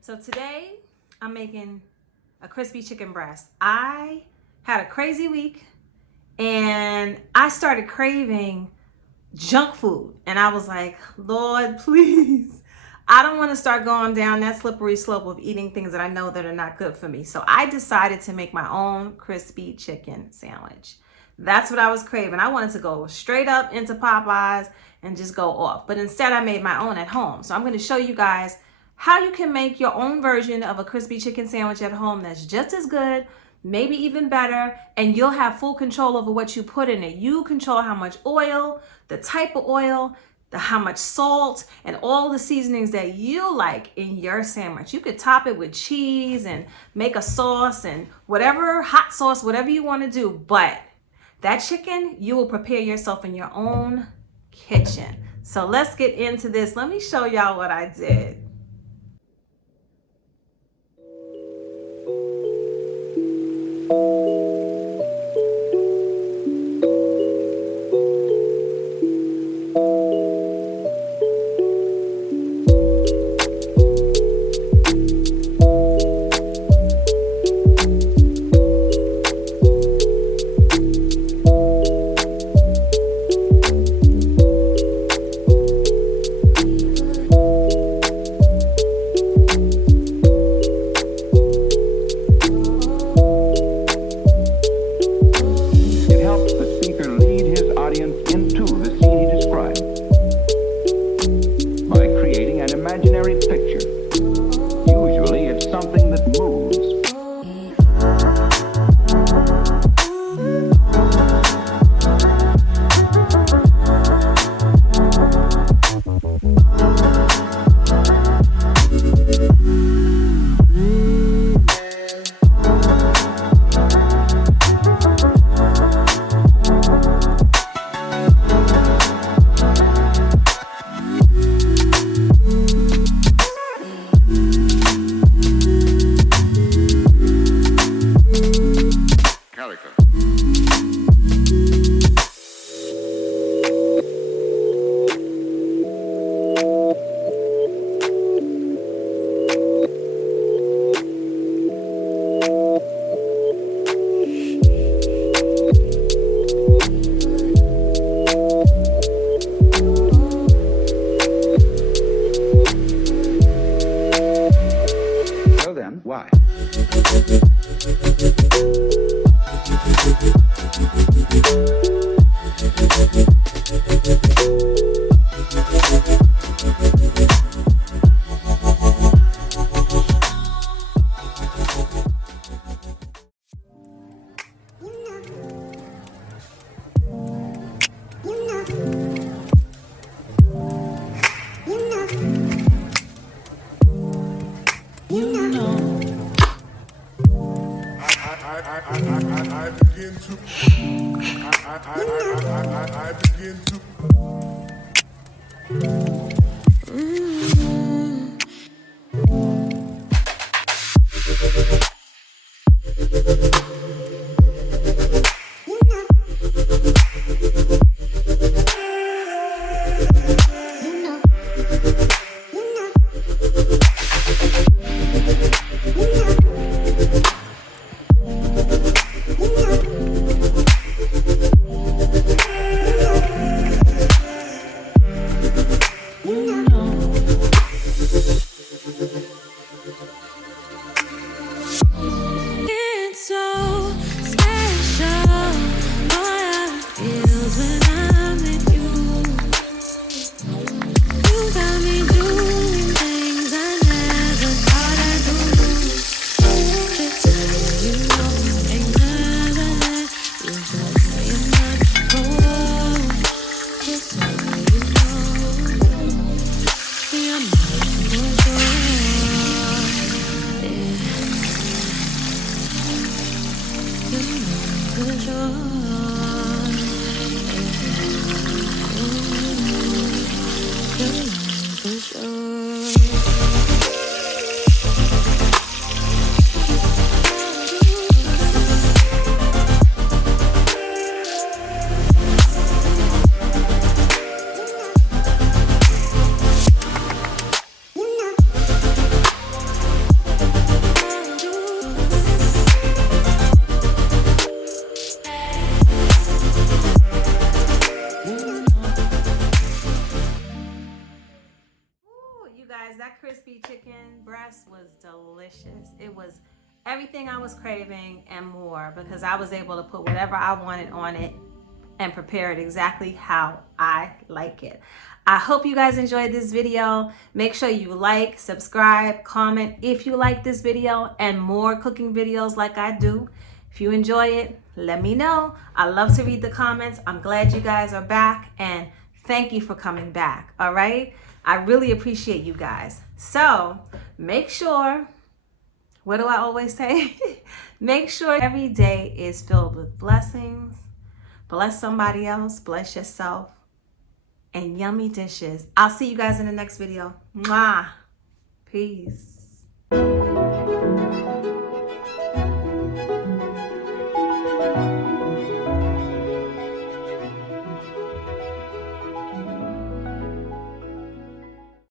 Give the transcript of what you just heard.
So today I'm making a crispy chicken breast. I had a crazy week and I started craving junk food. And I was like, Lord, please, I don't want to start going down that slippery slope of eating things that I know that are not good for me. So I decided to make my own crispy chicken sandwich. That's what I was craving. I wanted to go straight up into Popeyes and just go off. But instead I made my own at home. So I'm going to show you guys how you can make your own version of a crispy chicken sandwich at home that's just as good, maybe even better, and you'll have full control over what you put in it. You control how much oil, the type of oil, how much salt, and all the seasonings that you like in your sandwich. You could top it with cheese and make a sauce and whatever, hot sauce, whatever you want to do. But that chicken, you will prepare yourself in your own kitchen. So let's get into this. Let me show y'all what I did. Why? I begin to chicken breast was delicious. It was everything I was craving and more, because I was able to put whatever I wanted on it and prepare it exactly how I like it. I hope you guys enjoyed this video. Make sure you like, subscribe, comment if you like this video and more cooking videos like I do. If you enjoy it, let me know. I love to read the comments. I'm glad you guys are back, and thank you for coming back. All right, I really appreciate you guys. So make sure, what do I always say? Make sure every day is filled with blessings. Bless somebody else, bless yourself, and yummy dishes. I'll see you guys in the next video. Mwah. Peace.